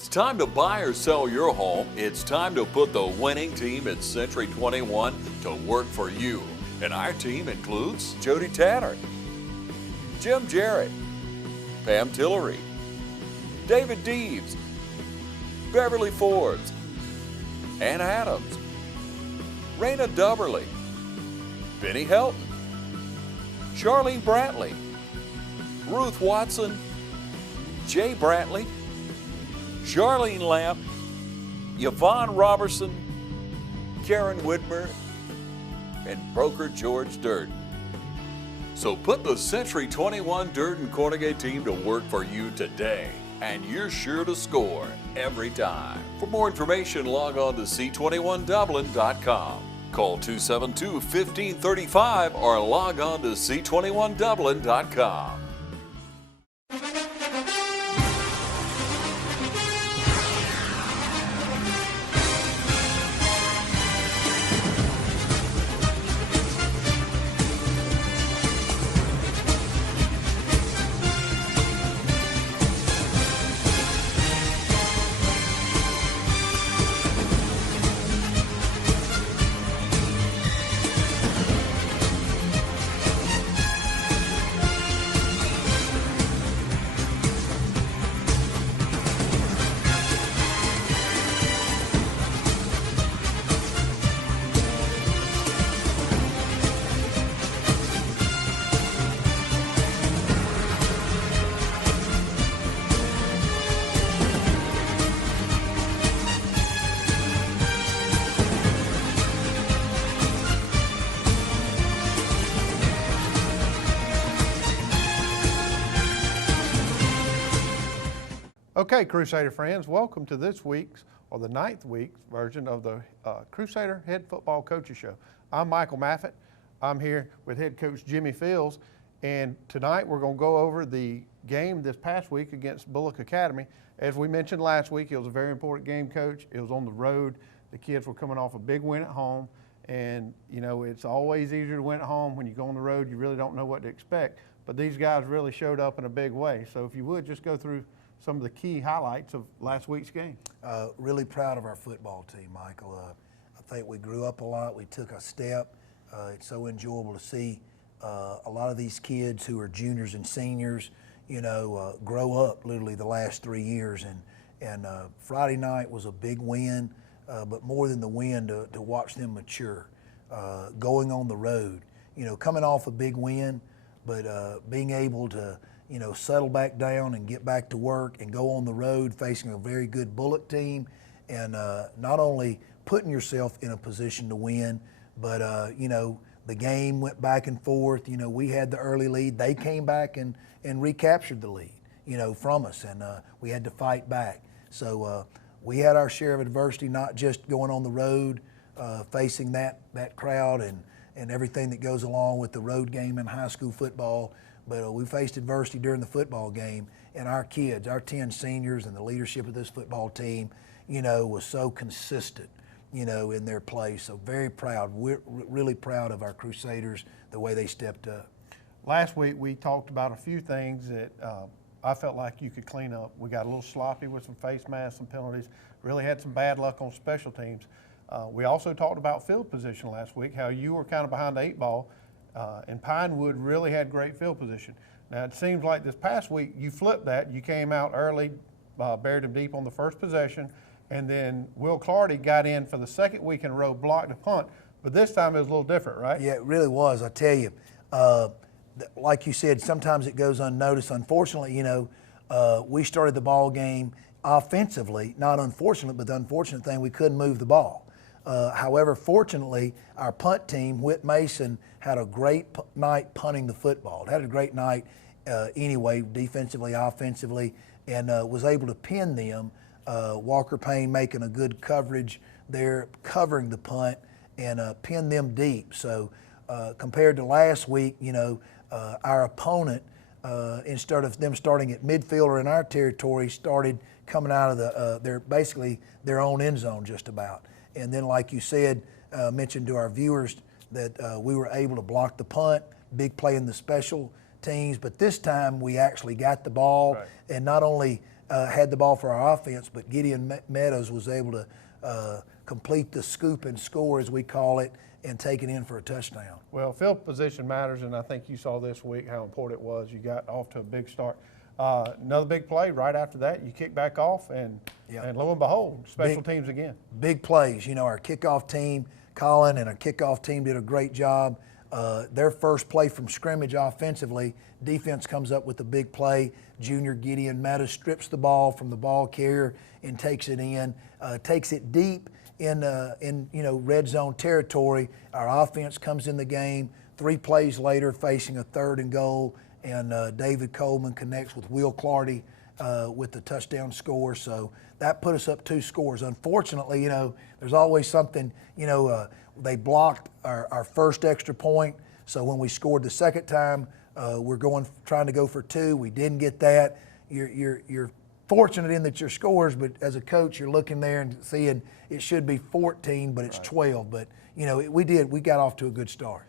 it's time to buy or sell your home, it's time to put the winning team at Century 21 to work for you. And our team includes Jody Tanner, Jim Jarrett, Pam Tillery, David Deeves, Beverly Forbes, Ann Adams, Raina Dubberly, Benny Helton, Charlene Brantley, Ruth Watson, Jay Brantley, Charlene Lamp, Yvonne Robertson, Karen Whitmer, and broker George Durden. So put the Century 21 Durden Cornegay team to work for you today, and you're sure to score every time. For more information, log on to c21dublin.com. Call 272-1535 or log on to c21dublin.com. Okay, Crusader friends, welcome to this week's, or the 9th week's version of the Crusader Head Football Coaches Show. I'm Michael Maffett. I'm here with head coach Jimmy Fields, and tonight we're going to go over the game this past week against Bullock Academy. As we mentioned last week, it was a very important game, Coach. It was on the road. The kids were coming off a big win at home, and you know, it's always easier to win at home. When you go on the road, you really don't know what to expect, but these guys really showed up in a big way. So if you would, just go through some of the key highlights of last week's game. Really proud of our football team, Michael. I think we grew up a lot. We took a step. It's so enjoyable to see a lot of these kids who are juniors and seniors, you know, grow up literally the last 3 years. And Friday night was a big win, but more than the win, to watch them mature, going on the road. You know, coming off a big win, but being able to, you know, settle back down and get back to work and go on the road facing a very good Bullock team, and not only putting yourself in a position to win, but, you know, the game went back and forth. You know, we had the early lead. They came back and recaptured the lead, you know, from us, and we had to fight back. So we had our share of adversity, not just going on the road, facing that crowd and everything that goes along with the road game in high school football, but we faced adversity during the football game, and our kids, our 10 seniors and the leadership of this football team, you know, was so consistent, you know, in their play. So very proud. We're really proud of our Crusaders, the way they stepped up. Last week we talked about a few things that I felt like you could clean up. We got a little sloppy with some face masks, some penalties, really had some bad luck on special teams. We also talked about field position last week, how you were kind of behind the 8 ball. And Pinewood really had great field position. Now it seems like this past week you flipped that. You came out early, buried them deep on the first possession, and then Will Clardy got in for the second week in a row, blocked a punt. But this time it was a little different, right? Yeah, it really was. I tell you, like you said, sometimes it goes unnoticed. Unfortunately, you know, we started the ball game offensively. Not unfortunate, but the unfortunate thing, we couldn't move the ball. However, fortunately, our punt team, Whit Mason, had a great night punting the football. Had a great night anyway, defensively, offensively, and was able to pin them. Walker Payne making a good coverage there, covering the punt, and pin them deep. So compared to last week, you know, our opponent, instead of them starting at midfield or in our territory, started coming out of their own end zone just about. And then, like you said, mentioned to our viewers that we were able to block the punt, big play in the special teams, but this time we actually got the ball, right, and not only had the ball for our offense, but Gideon Meadows was able to complete the scoop and score, as we call it, and take it in for a touchdown. Well, field position matters, and I think you saw this week how important it was. You got off to a big start. Another big play right after that. You kick back off, and lo and behold, special teams again. Big plays. You know, our kickoff team, Colin and our kickoff team did a great job. Their first play from scrimmage offensively, defense comes up with a big play. Junior Gideon Meadows strips the ball from the ball carrier and takes it in, takes it deep in red zone territory. Our offense comes in the game. 3 plays later, facing a 3rd and goal, and David Coleman connects with Will Clardy with the touchdown score. So that put us up 2 scores. Unfortunately, there's always something. They blocked our first extra point. So when we scored the second time, we're trying to go for 2. We didn't get that. You're fortunate in that your scores, but as a coach, you're looking there and seeing it should be 14, but it's 12. But we got off to a good start.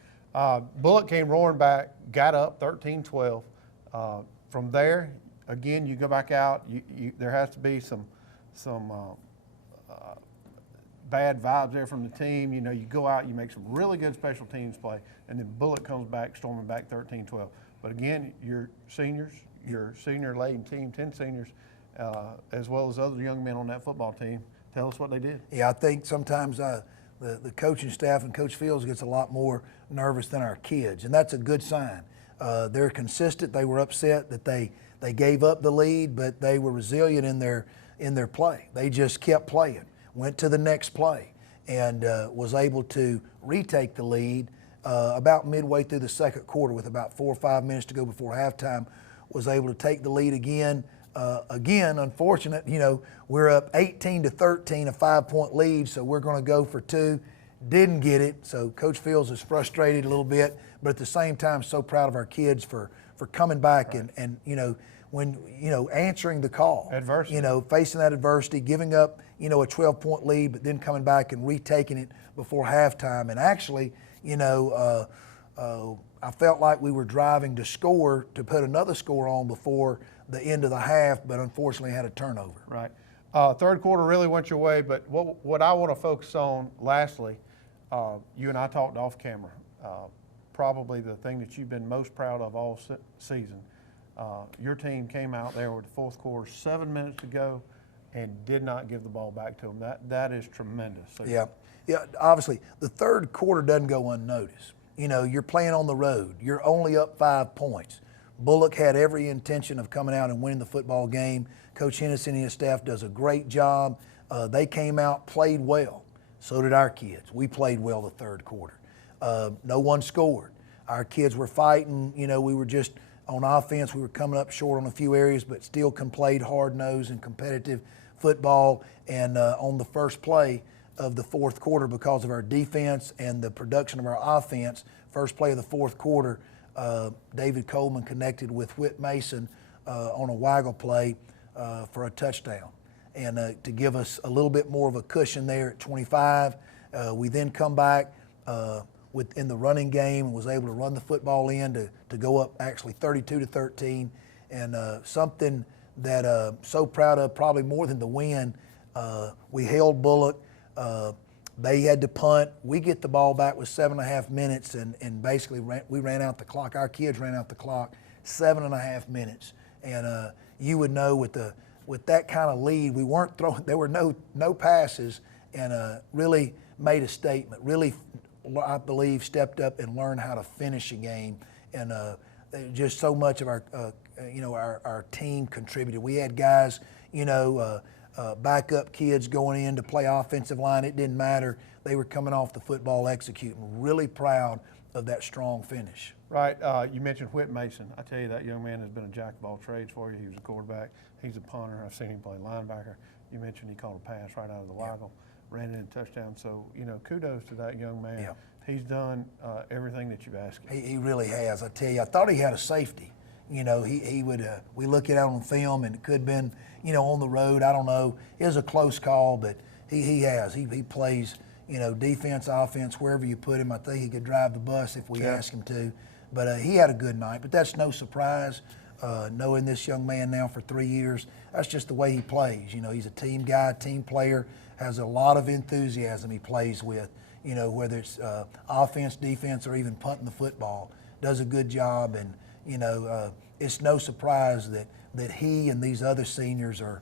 Bullock came roaring back, got up 13-12. From there, again, you go back out. There has to be some bad vibes there from the team. You go out, you make some really good special teams play, and then Bullock comes back, storming back 13-12. But again, your seniors, your senior-laden team, 10 seniors, as well as other young men on that football team, tell us what they did. Yeah, I think sometimes the coaching staff and Coach Fields gets a lot more nervous than our kids, and that's a good sign. They're consistent. They were upset that they gave up the lead, but they were resilient in their play. They just kept playing, went to the next play, and was able to retake the lead about midway through the second quarter with about 4 or 5 minutes to go before halftime, was able to take the lead again. Again, unfortunate, we're up 18-13, a 5-point lead, so we're going to go for 2. Didn't get it, so Coach Fields is frustrated a little bit, but at the same time, so proud of our kids for coming back and when answering the call. Adversity. Facing that adversity, giving up, a 12-point lead, but then coming back and retaking it before halftime. And actually, I felt like we were driving to score to put another score on before the end of the half, but unfortunately had a turnover. Right. Third quarter really went your way, but what I want to focus on lastly, you and I talked off camera, probably the thing that you've been most proud of all season. Your team came out there with the fourth quarter, 7 minutes to go, and did not give the ball back to them. That is tremendous. So yeah. Obviously, the third quarter doesn't go unnoticed. You're playing on the road. You're only up 5 points. Bullock had every intention of coming out and winning the football game. Coach Hennessy and his staff does a great job. They came out, played well. So did our kids. We played well the third quarter. No one scored. Our kids were fighting. We were just on offense. We were coming up short on a few areas, but still played hard-nosed and competitive football. And on the first play of the fourth quarter, because of our defense and the production of our offense, first play of the fourth quarter, David Coleman connected with Whit Mason on a waggle play for a touchdown. And to give us a little bit more of a cushion there at 25. We then come back in the running game and was able to run the football in to go up actually 32-13. And something that so proud of, probably more than the win, we held Bullock. They had to punt. We get the ball back with 7.5 minutes, and basically we ran out the clock. Our kids ran out the clock 7.5 minutes. And you would know with that kind of lead, we weren't throwing. There were no passes, and really made a statement. Really, I believe, stepped up and learned how to finish a game. And just so much of our team contributed. We had guys, backup kids going in to play offensive line. It didn't matter. They were coming off the football executing. Really proud of that strong finish. Right. You mentioned Whit Mason. I tell you, that young man has been a jack of all trades for you. He was a quarterback. He's a punter. I've seen him play linebacker. You mentioned he caught a pass right out of the waggle, ran it in a touchdown. So, kudos to that young man. Yeah. He's done everything that you've asked him. He really has. I tell you, I thought he had a safety. He would. We look at it on film, and it could have been, on the road. I don't know. It was a close call, but he has. He plays, defense, offense, wherever you put him. I think he could drive the bus if we ask him to. But he had a good night. But that's no surprise. knowing this young man now for 3 years, that's just the way he plays. You know, he's a team guy, team player, has a lot of enthusiasm he plays with, you know, whether it's offense, defense, or even punting the football. Does a good job, and, you know, it's no surprise that he and these other seniors are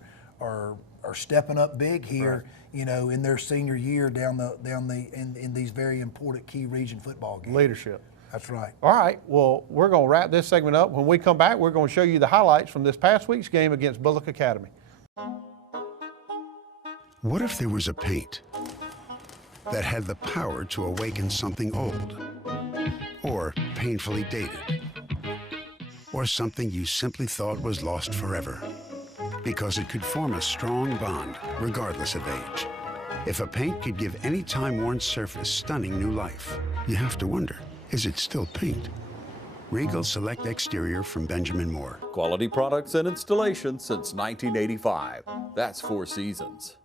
stepping up big here, right, you know, in their senior year in these very important key region football games. Leadership. That's right. All right, well, we're going to wrap this segment up. When we come back, we're going to show you the highlights from this past week's game against Bullock Academy. What if there was a paint that had the power to awaken something old, or painfully dated, or something you simply thought was lost forever, because it could form a strong bond regardless of age? If a paint could give any time-worn surface stunning new life, you have to wonder, is it still paint? Regal Select Exterior from Benjamin Moore. Quality products and installation since 1985. That's 4 Seasons.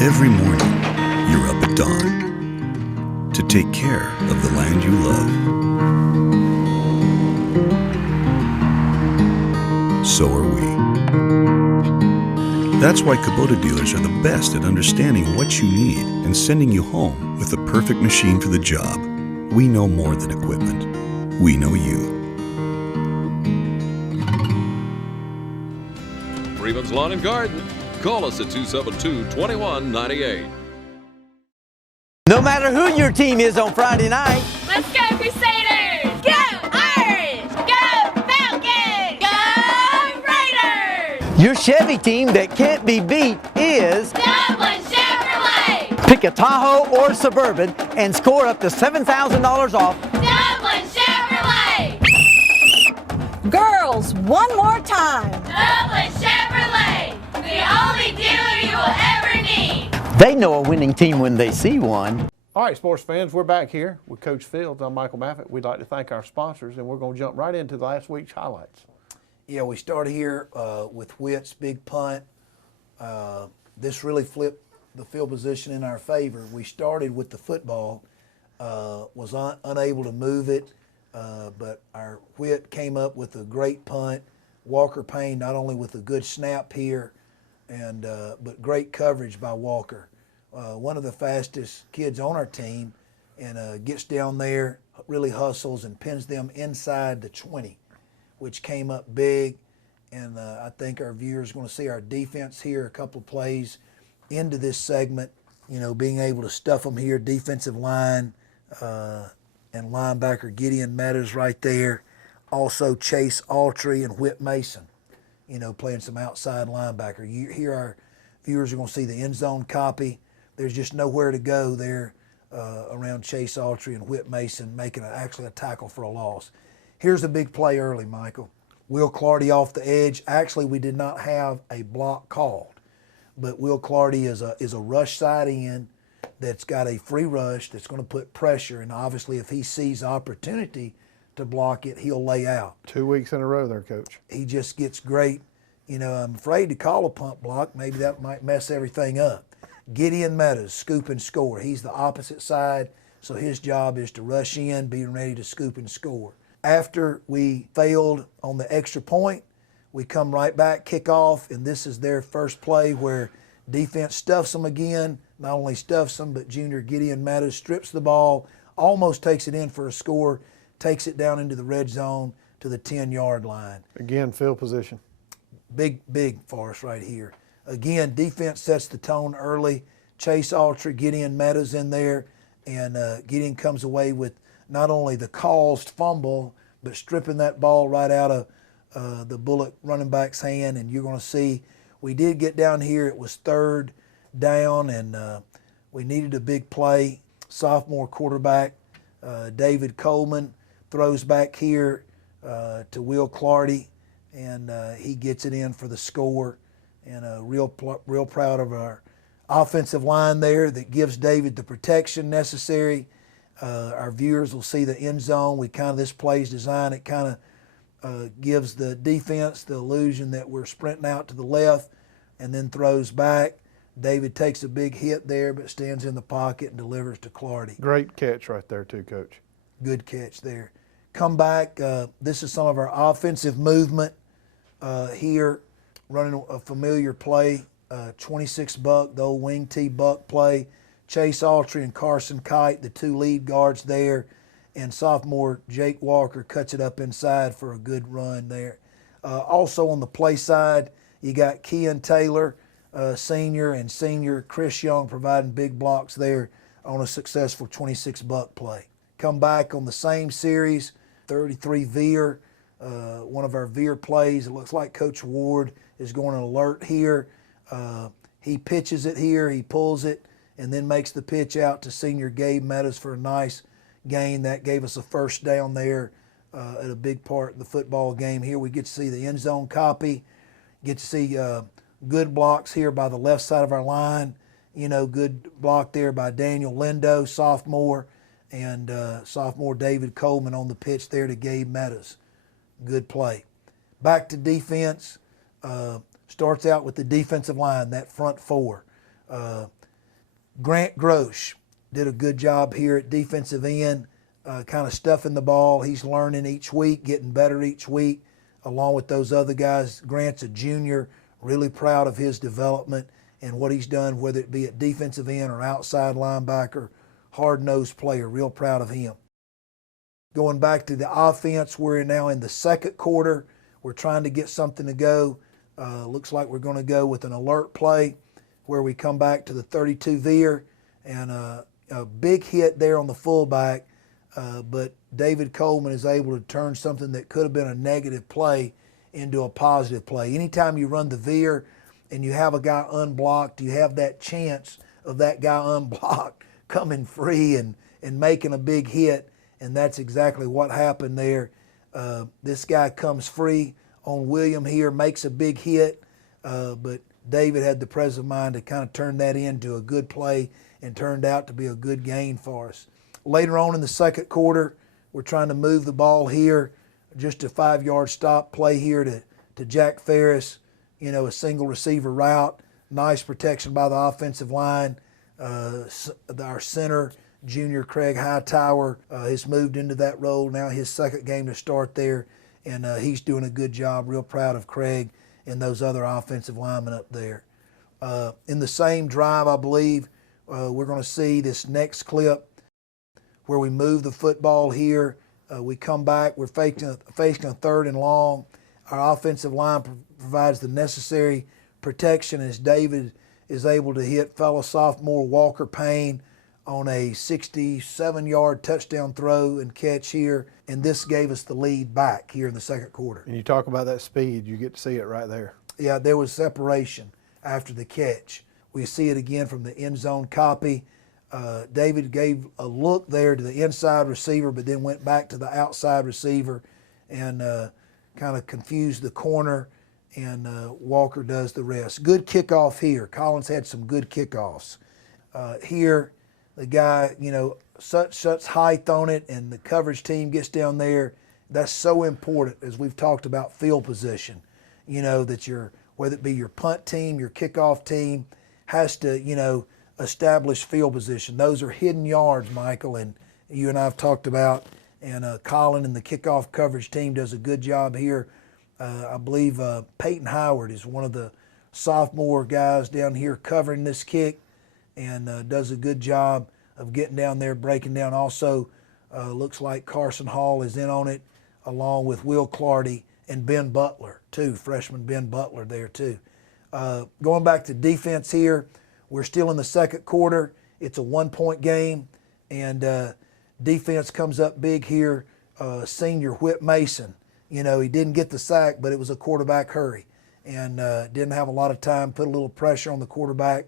Every morning, you're up at dawn to take care of the land you love. So are we. That's why Kubota dealers are the best at understanding what you need and sending you home with the perfect machine for the job. We know more than equipment. We know you. Freeman's Lawn and Garden. Call us at 272-2198. No matter who your team is on Friday night. Let's go Crusaders! Go Irish! Go Falcons! Go Raiders! Your Chevy team that can't be beat is Dublin Chevrolet! pick a Tahoe or Suburban and score up to $7,000 off. Dublin Chevrolet! Girls, one more time. Dublin Chevrolet! The only dealer you will ever need! They know a winning team when they see one. All right, sports fans, we're back here with Coach Fields. I'm Michael Maffett. We'd like to thank our sponsors, and we're going to jump right into last week's highlights. Yeah, we started here with Witt's big punt. This really flipped the field position in our favor. We started with the football, was unable to move it, but our Witt came up with a great punt. Walker Payne not only with a good snap here, and but great coverage by Walker. One of the fastest kids on our team, and gets down there, really hustles and pins them inside the 20, which came up big. And I think our viewers are going to see our defense here a couple of plays into this segment, you know, being able to stuff them here, defensive line and linebacker Gideon Meadows right there. Also Chase Autry and Whit Mason, you know, playing some outside linebacker. Here our viewers are going to see the end zone copy. There's just nowhere to go there around Chase Autry and Whit Mason making actually a tackle for a loss. Here's a big play early, Michael. Will Clardy off the edge. Actually, we did not have a block called, but Will Clardy is a rush side end that's got a free rush that's going to put pressure, and obviously if he sees opportunity to block it, he'll lay out. 2 weeks in a row there, Coach. He just gets great. You know, I'm afraid to call a punt block. Maybe that might mess everything up. Gideon Meadows, scoop and score. He's the opposite side, so his job is to rush in, being ready to scoop and score. After we failed on the extra point, we come right back, kick off, and this is their first play where defense stuffs them again. Not only stuffs them, but junior Gideon Meadows strips the ball, almost takes it in for a score, takes it down into the red zone to the 10-yard line. Again, field position. Big for us right here. Again, defense sets the tone early. Chase Autry, Gideon Meadows in there, and Gideon comes away with not only the caused fumble, but stripping that ball right out of the Bullock running back's hand. And you're going to see we did get down here. It was 3rd down, and we needed a big play. Sophomore quarterback David Coleman throws back here to Will Clardy, and he gets it in for the score. And real proud of our offensive line there that gives David the protection necessary. Our viewers will see the end zone. This play's designed, it kind of gives the defense the illusion that we're sprinting out to the left and then throws back. David takes a big hit there, but stands in the pocket and delivers to Clardy. Great catch right there too, Coach. Good catch there. Come back. This is some of our offensive movement here, running a familiar play. 26 Buck, the old wing T Buck play. Chase Autry and Carson Kite, the two lead guards there, and sophomore Jake Walker cuts it up inside for a good run there. Also on the play side, you got Kean Taylor, senior, and senior Chris Young providing big blocks there on a successful 26 Buck play. Come back on the same series, 33 Veer, one of our Veer plays. It looks like Coach Ward is going to alert here. He pitches it here, he pulls it, and then makes the pitch out to senior Gabe Meadows for a nice gain. That gave us a first down there at a big part of the football game. Here we get to see the end zone copy, get to see good blocks here by the left side of our line. You know, good block there by Daniel Lindo, sophomore, and sophomore David Coleman on the pitch there to Gabe Meadows. Good play. Back to defense. Starts out with the defensive line, that front four. Grant Grosh did a good job here at defensive end, kind of stuffing the ball. He's learning each week, getting better each week, along with those other guys. Grant's a junior, really proud of his development and what he's done, whether it be at defensive end or outside linebacker, hard-nosed player, real proud of him. Going back to the offense, we're now in the second quarter. We're trying to get something to go. Looks like we're going to go with an alert play where we come back to the 32 Veer and a big hit there on the fullback, but David Coleman is able to turn something that could have been a negative play into a positive play. Anytime you run the Veer and you have a guy unblocked, you have that chance of that guy unblocked coming free and making a big hit, and that's exactly what happened there. This guy comes free on William here, makes a big hit, but David had the presence of mind to kind of turn that into a good play and turned out to be a good gain for us. Later on in the second quarter, we're trying to move the ball here, just a 5-yard stop play here to Jack Ferris, you know, a single receiver route, nice protection by the offensive line. Our center, junior Craig Hightower, has moved into that role now, his second game to start there, and he's doing a good job. Real proud of Craig and those other offensive linemen up there. In the same drive, I believe, we're going to see this next clip where we move the football here. We come back, we're facing a third and long. Our offensive line provides the necessary protection as David is able to hit fellow sophomore Walker Payne on a 67-yard touchdown throw and catch here, and this gave us the lead back here in the second quarter. And you talk about that speed, you get to see it right there. Yeah, there was separation after the catch. We see it again from the end zone copy. David gave a look there to the inside receiver, but then went back to the outside receiver and kind of confused the corner, and Walker does the rest. Good kickoff here. Collins had some good kickoffs. Here, the guy, you know, such height on it, and the coverage team gets down there. That's so important, as we've talked about field position. You know, that whether it be your punt team, your kickoff team, has to, you know, establish field position. Those are hidden yards, Michael, and you and I have talked about, and Colin and the kickoff coverage team does a good job here. I believe Peyton Howard is one of the sophomore guys down here covering this kick, and does a good job of getting down there, breaking down. Also, looks like Carson Hall is in on it, along with Will Clardy and Ben Butler, too, freshman Ben Butler there, too. Going back to defense here, we're still in the second quarter. It's a 1-point game, and defense comes up big here. Senior Whit Mason, you know, he didn't get the sack, but it was a quarterback hurry, and didn't have a lot of time, put a little pressure on the quarterback.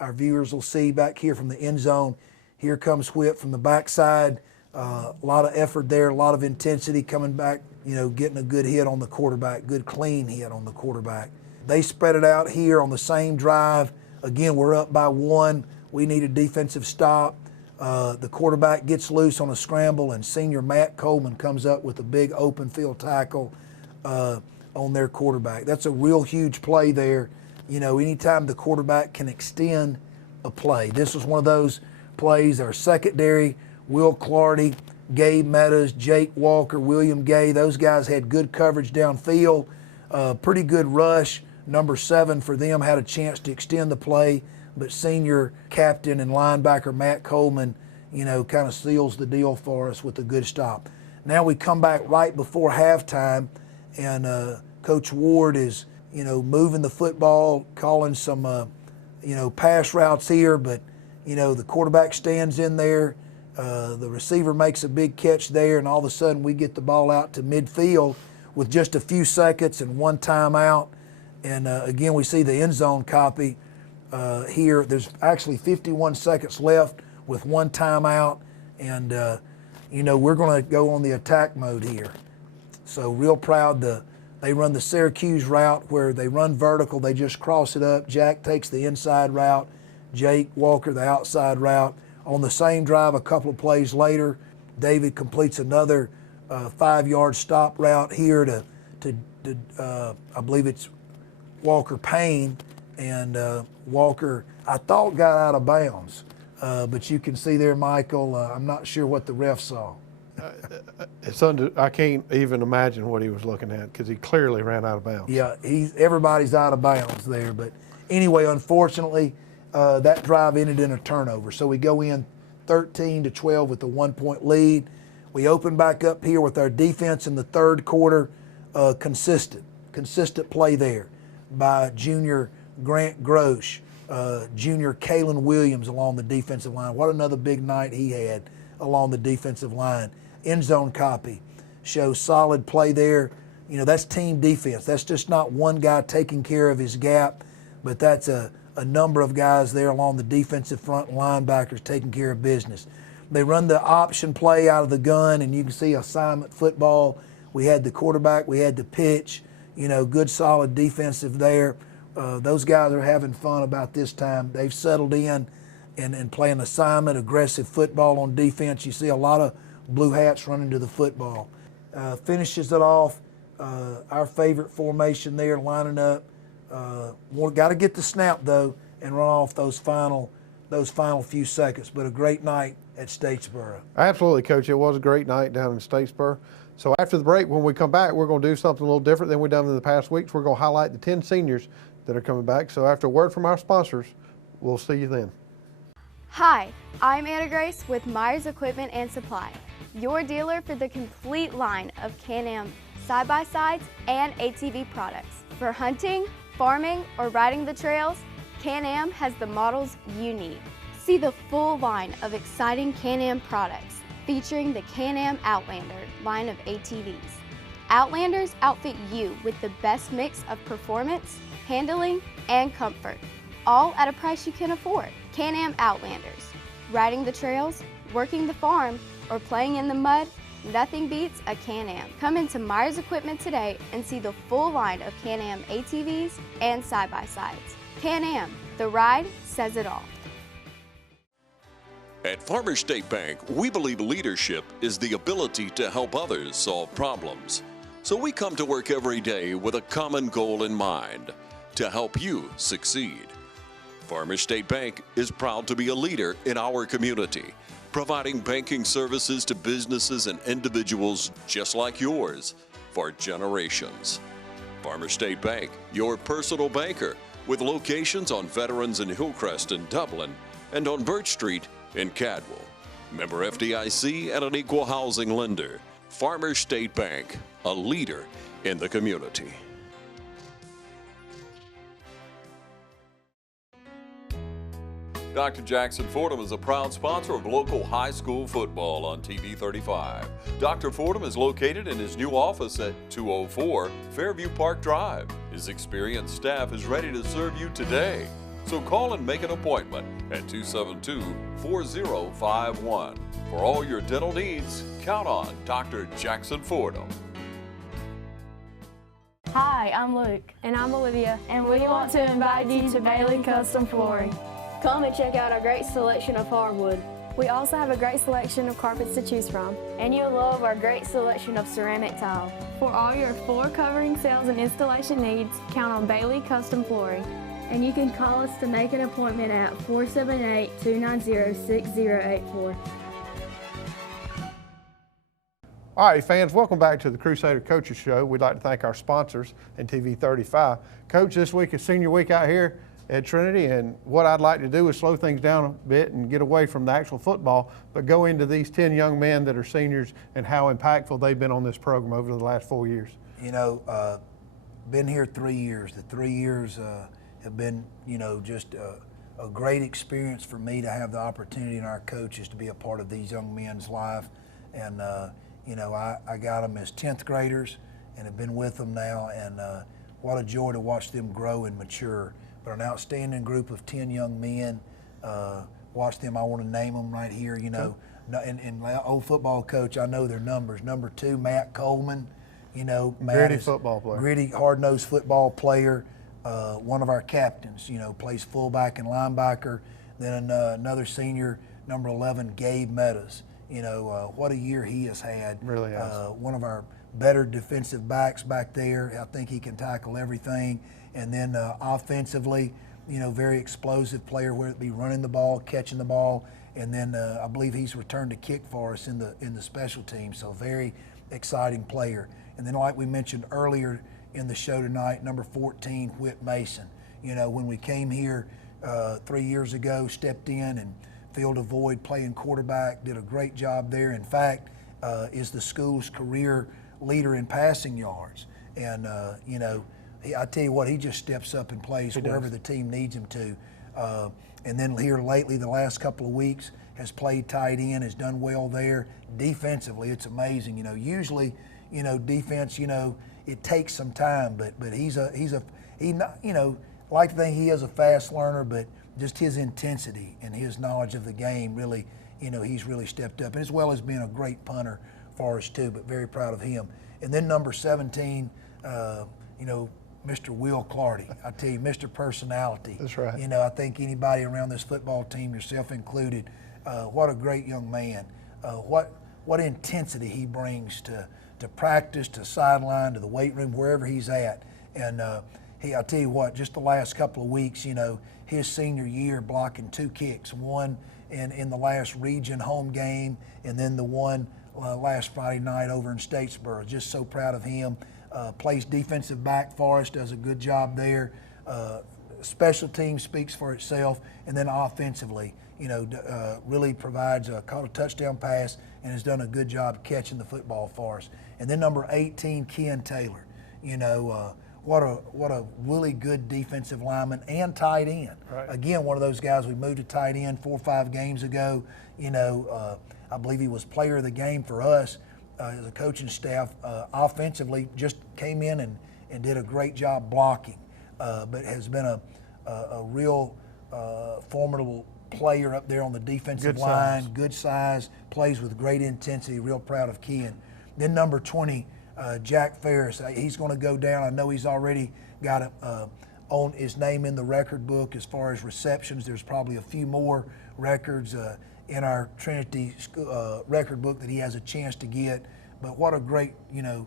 Our viewers will see back here from the end zone. Here comes Whit from the backside. A lot of effort there, a lot of intensity coming back, you know, getting a good hit on the quarterback, good clean hit on the quarterback. They spread it out here on the same drive. Again, we're up by 1. We need a defensive stop. The quarterback gets loose on a scramble, and senior Matt Coleman comes up with a big open field tackle on their quarterback. That's a real huge play there. You know, anytime the quarterback can extend a play. This was one of those plays. Our secondary, Will Clardy, Gabe Meadows, Jake Walker, William Gay, those guys had good coverage downfield, pretty good rush. Number 7 for them had a chance to extend the play, but senior captain and linebacker Matt Coleman, kind of seals the deal for us with a good stop. Now we come back right before halftime, and Coach Ward is, moving the football, calling some, pass routes here, but, the quarterback stands in there. The receiver makes a big catch there, and all of a sudden we get the ball out to midfield with just a few seconds and one timeout. And again, we see the end zone copy here. There's actually 51 seconds left with one timeout, and we're going to go on the attack mode here. So real proud. They run the Syracuse route where they run vertical. They just cross it up. Jack takes the inside route. Jake Walker the outside route. On the same drive, a couple of plays later, David completes another 5-yard stop route here to I believe it's Walker Payne, and Walker, I thought, got out of bounds. But you can see there, Michael, I'm not sure what the ref saw. I can't even imagine what he was looking at because he clearly ran out of bounds. Yeah, everybody's out of bounds there. But anyway, unfortunately, that drive ended in a turnover. So we go in 13-12 with a 1-point lead. We open back up here with our defense in the third quarter. Consistent play there by junior Grant Grosh, junior Kalen Williams along the defensive line. What another big night he had along the defensive line. End zone copy shows solid play there. That's team defense. That's just not one guy taking care of his gap, but that's a number of guys there along the defensive front and linebackers taking care of business. They run the option play out of the gun, and you can see assignment football. We had the quarterback, we had the pitch, good solid defensive there. Those guys are having fun about this time. They've settled in and playing assignment, aggressive football on defense. You see a lot of blue hats running to the football. Finishes it off, our favorite formation there, lining up. Got to get the snap, though, and run off those final few seconds. But a great night at Statesboro. Absolutely, Coach. It was a great night down in Statesboro. So after the break, when we come back, we're going to do something a little different than we've done in the past weeks. We're going to highlight the 10 seniors that are coming back. So after a word from our sponsors, we'll see you then. Hi, I'm Anna Grace with Myers Equipment and Supply, your dealer for the complete line of Can-Am side-by-sides and ATV products. For hunting, farming, or riding the trails, Can-Am has the models you need. See the full line of exciting Can-Am products featuring the Can-Am Outlander line of ATVs. Outlanders outfit you with the best mix of performance, handling, and comfort, all at a price you can afford. Can-Am Outlanders. Riding the trails, working the farm, or playing in the mud, nothing beats a Can-Am. Come into Myers Equipment today and see the full line of Can-Am ATVs and side-by-sides. Can-Am, the ride says it all. At Farmers State Bank, we believe leadership is the ability to help others solve problems. So we come to work every day with a common goal in mind, to help you succeed. Farmers State Bank is proud to be a leader in our community, providing banking services to businesses and individuals just like yours for generations. Farmers State Bank, your personal banker, with locations on Veterans and Hillcrest in Dublin and on Birch Street in Cadwell. Member FDIC and an equal housing lender. Farmers State Bank, a leader in the community. Dr. Jackson Fordham is a proud sponsor of local high school football on TV 35. Dr. Fordham is located in his new office at 204 Fairview Park Drive. His experienced staff is ready to serve you today. So call and make an appointment at 272-4051. For all your dental needs, count on Dr. Jackson Fordham. Hi, I'm Luke. And I'm Olivia. And we want to invite you to Bailey Custom Flooring. Come and check out our great selection of hardwood. We also have a great selection of carpets to choose from. And you'll love our great selection of ceramic tile. For all your floor covering, sales, and installation needs, count on Bailey Custom Flooring. And you can call us to make an appointment at 478-290-6084. All right, fans, welcome back to the Crusader Coaches Show. We'd like to thank our sponsors and TV 35. Coach, this week is senior week out here at Trinity, and what I'd like to do is slow things down a bit and get away from the actual football, but go into these 10 young men that are seniors and how impactful they've been on this program over the last 4 years. You know, been here 3 years. The 3 years have been, you know, just a great experience for me to have the opportunity and our coaches to be a part of these young men's life. And, you know, I got them as 10th graders and have been with them now, and what a joy to watch them grow and mature. But an outstanding group of 10 young men. Watch them, I want to name them right here, you know. And old football coach, I know their numbers. Number 2, Matt Coleman. You know, Matt gritty is football player. Gritty, hard-nosed football player. One of our captains, you know, plays fullback and linebacker. Then another senior, number 11, Gabe Meadows. You know, what a year he has had. Really has. One of our better defensive backs back there. I think he can tackle everything. And then offensively, you know, very explosive player, whether it be running the ball, catching the ball, and then I believe he's returned a kick for us in the special team. So very exciting player. And then, like we mentioned earlier in the show tonight, number 14, Whit Mason. You know, when we came here 3 years ago, stepped in and filled a void playing quarterback, did a great job there. In fact, is the school's career leader in passing yards. And, you know, I tell you what, he just steps up and plays wherever the team needs him to. And then here lately, the last couple of weeks, has played tight end, has done well there. Defensively, it's amazing. You know, usually, you know, defense, you know, it takes some time, but he not, you know, like to think he is a fast learner, but just his intensity and his knowledge of the game really, you know, he's really stepped up, and as well as being a great punter for us too, but very proud of him. And then number 17, you know, Mr. Will Clardy. I tell you, Mr. Personality. That's right. You know, I think anybody around this football team, yourself included, what a great young man. What intensity he brings to practice, to sideline, to the weight room, wherever he's at. And I tell you what, just the last couple of weeks, you know, his senior year blocking 2 kicks, one in the last region home game, and then the one last Friday night over in Statesboro. Just so proud of him. Plays defensive back for us, does a good job there. Special team speaks for itself, and then offensively, you know, really provides caught a touchdown pass and has done a good job catching the football for us. And then number 18, Ken Taylor. You know, what a really good defensive lineman and tight end. Right. Again, one of those guys we moved to tight end 4 or 5 games ago. You know, I believe he was player of the game for us. As a coaching staff, offensively, just came in and did a great job blocking, but has been a real formidable player up there on the defensive line. Good size, plays with great intensity. Real proud of Ken. Then number 20, Jack Ferris. He's going to go down. I know he's already got on his name in the record book as far as receptions. There's probably a few more records in our Trinity record book that he has a chance to get. But what a great, you know,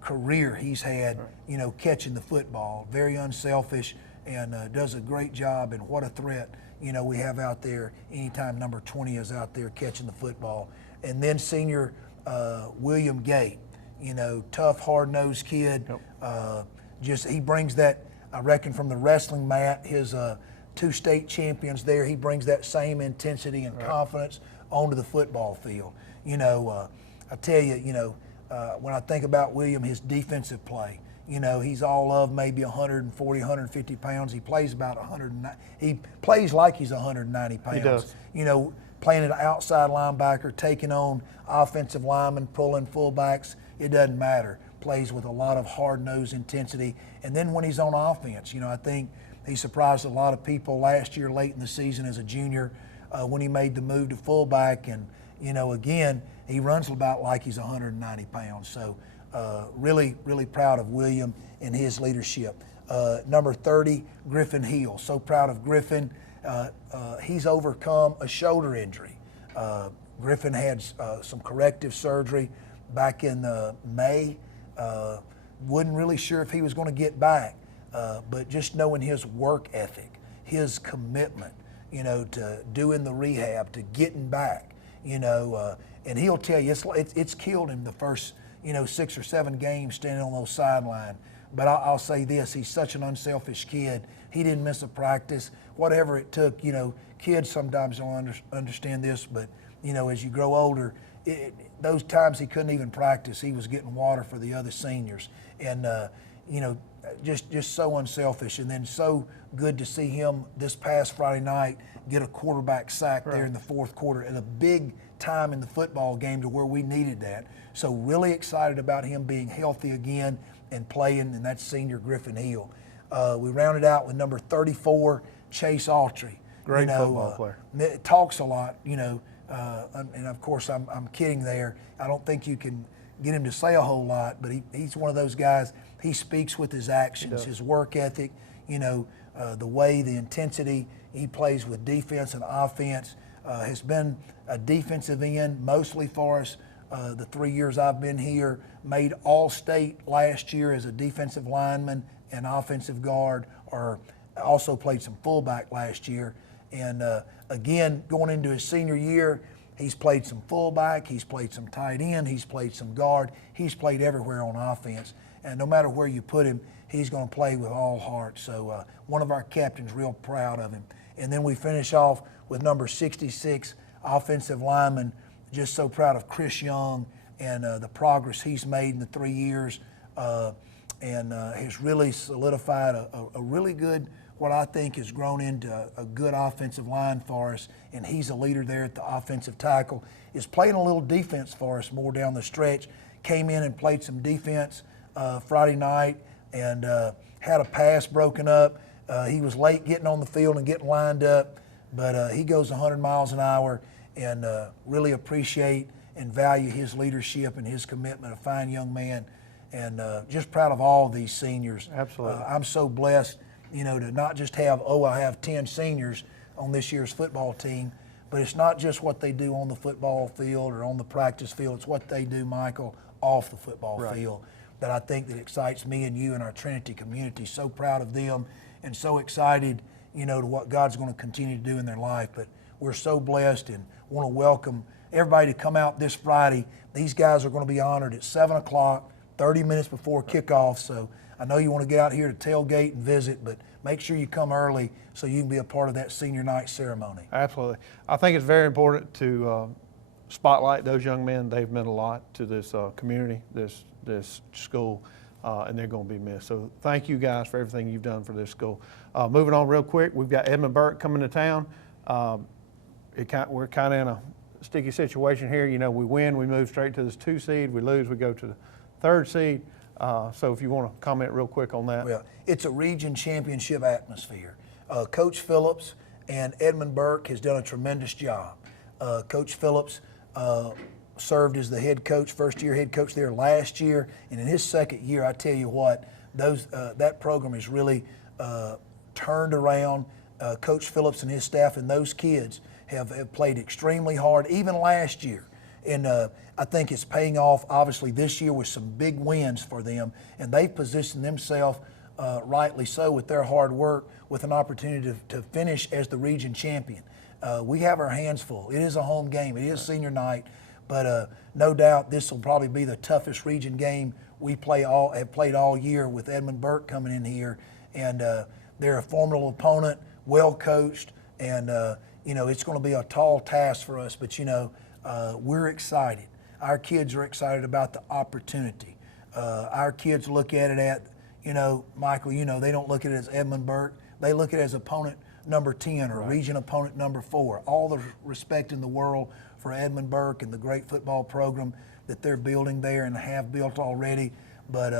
career he's had, you know, catching the football. Very unselfish and does a great job. And what a threat, you know, we have out there anytime number 20 is out there catching the football. And then senior William Gate, you know, tough, hard-nosed kid. Just he brings that, I reckon, from the wrestling mat, his 2 state champions there, he brings that same intensity and confidence onto the football field. You know, I tell you, you know, when I think about William, his defensive play, you know, he's all of maybe 140, 150 pounds. He plays about 190. He plays like he's 190 pounds. He does. You know, playing an outside linebacker, taking on offensive linemen, pulling fullbacks, it doesn't matter. Plays with a lot of hard-nosed intensity. And then when he's on offense, you know, I think he surprised a lot of people last year late in the season as a junior when he made the move to fullback. And, you know, again, he runs about like he's 190 pounds. So really, really proud of William and his leadership. Number 30, Griffin Hill. So proud of Griffin. He's overcome a shoulder injury. Griffin had some corrective surgery back in May. Wasn't really sure if he was going to get back, but just knowing his work ethic, his commitment, you know, to doing the rehab, to getting back, And he'll tell you it's killed him the first 6 or 7 games standing on those sidelines. But I'll say this: he's such an unselfish kid. He didn't miss a practice, whatever it took. Kids sometimes don't understand this, but as you grow older, those times he couldn't even practice, he was getting water for the other seniors, and just so unselfish. And then so good to see him this past Friday night get a quarterback sack there in the 4th quarter at a big time in the football game to where we needed that. So really excited about him being healthy again and playing, and that's senior Griffin Hill. We rounded out with number 34, Chase Autry. Great football player. Talks a lot, and of course I'm kidding there. I don't think you can get him to say a whole lot, but he's one of those guys. He speaks with his actions, his work ethic, the way, the intensity. He plays with defense and offense. Has been a defensive end mostly for us the 3 years I've been here. Made All-State last year as a defensive lineman and offensive guard, or also played some fullback last year. And again, going into his senior year, he's played some fullback, he's played some tight end, he's played some guard, he's played everywhere on offense. And no matter where you put him, he's going to play with all heart. So one of our captains, real proud of him. And then we finish off with number 66, offensive lineman. Just so proud of Chris Young and the progress he's made in the 3 years, and has really solidified a really good, what I think has grown into a good offensive line for us, and he's a leader there at the offensive tackle. Is playing a little defense for us more down the stretch. Came in and played some defense Friday night and had a pass broken up. He was late getting on the field and getting lined up, but he goes 100 miles an hour, and really appreciate and value his leadership and his commitment. A fine young man, and just proud of all of these seniors. Absolutely. I'm so blessed, to not just have, I have 10 seniors on this year's football team, but it's not just what they do on the football field or on the practice field. It's what they do, Michael, off the football field that I think that excites me and you and our Trinity community. So proud of them and so excited, to what God's going to continue to do in their life. But we're so blessed and want to welcome everybody to come out this Friday. These guys are going to be honored at 7 o'clock, 30 minutes before kickoff. So I know you want to get out here to tailgate and visit, but make sure you come early so you can be a part of that senior night ceremony. Absolutely. I think it's very important to spotlight those young men. They've meant a lot to this community, this school, and they're going to be missed. So thank you guys for everything you've done for this school. Moving on real quick, we've got Edmund Burke coming to town. We're kind of in a sticky situation here. We win, we move straight to this 2 seed. We lose, we go to the 3rd seed. So if you want to comment real quick on that. Well, it's a region championship atmosphere. Coach Phillips and Edmund Burke has done a tremendous job. Coach Phillips served as the head coach, first-year head coach there last year, and in his 2nd year, I tell you what, that program has really turned around. Coach Phillips and his staff and those kids have played extremely hard, even last year. And I think it's paying off, obviously, this year with some big wins for them. And they've positioned themselves, rightly so, with their hard work, with an opportunity to finish as the region champion. We have our hands full. It is a home game. It is senior night. But no doubt this will probably be the toughest region game we have played all year with Edmund Burke coming in here. And they're a formidable opponent, well coached, and it's going to be a tall task for us. But we're excited. Our kids are excited about the opportunity. Our kids look at it Michael, they don't look at it as Edmund Burke. They look at it as opponent number 10 or region opponent number 4. All the respect in the world for Edmund Burke and the great football program that they're building there and have built already. But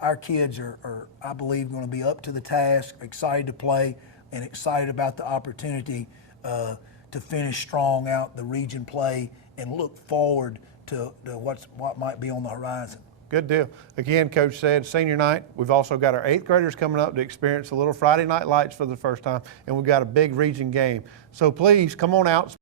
our kids are, I believe, going to be up to the task, excited to play, and excited about the opportunity to finish strong out the region play and look forward to what might be on the horizon. Good deal. Again, Coach said, senior night. We've also got our 8th graders coming up to experience the little Friday Night Lights for the first time, and we've got a big region game. So please come on out.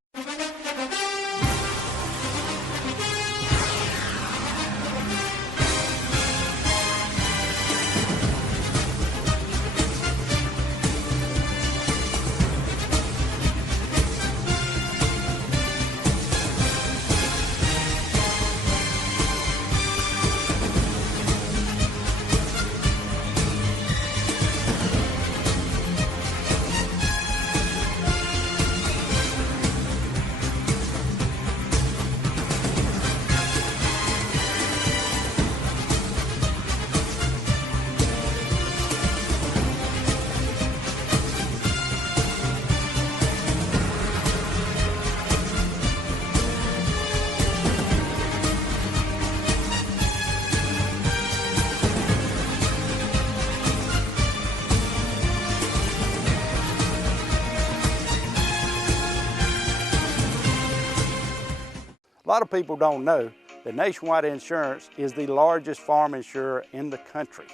A lot of people don't know that Nationwide Insurance is the largest farm insurer in the country.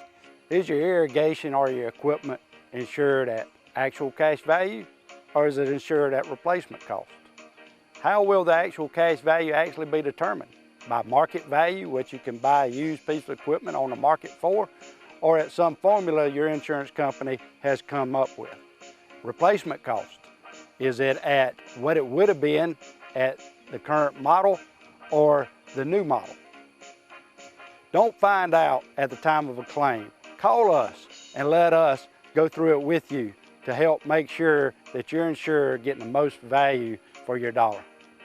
Is your irrigation or your equipment insured at actual cash value, or is it insured at replacement cost? How will the actual cash value actually be determined? By market value, which you can buy a used piece of equipment on the market for, or at some formula your insurance company has come up with. Replacement cost, is it at what it would have been at the current model or the new model? Don't find out at the time of a claim. Call us and let us go through it with you to help make sure that you're insured getting the most value for your dollar.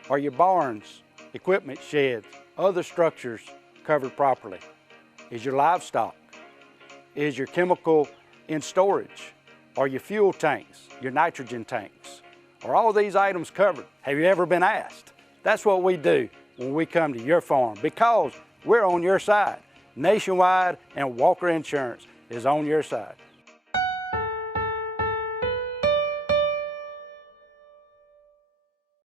Are your barns, equipment sheds, other structures covered properly? Is your livestock? Is your chemical in storage? Are your fuel tanks, your nitrogen tanks? Are all these items covered? Have you ever been asked? That's what we do when we come to your farm, because we're on your side. Nationwide and Walker Insurance is on your side.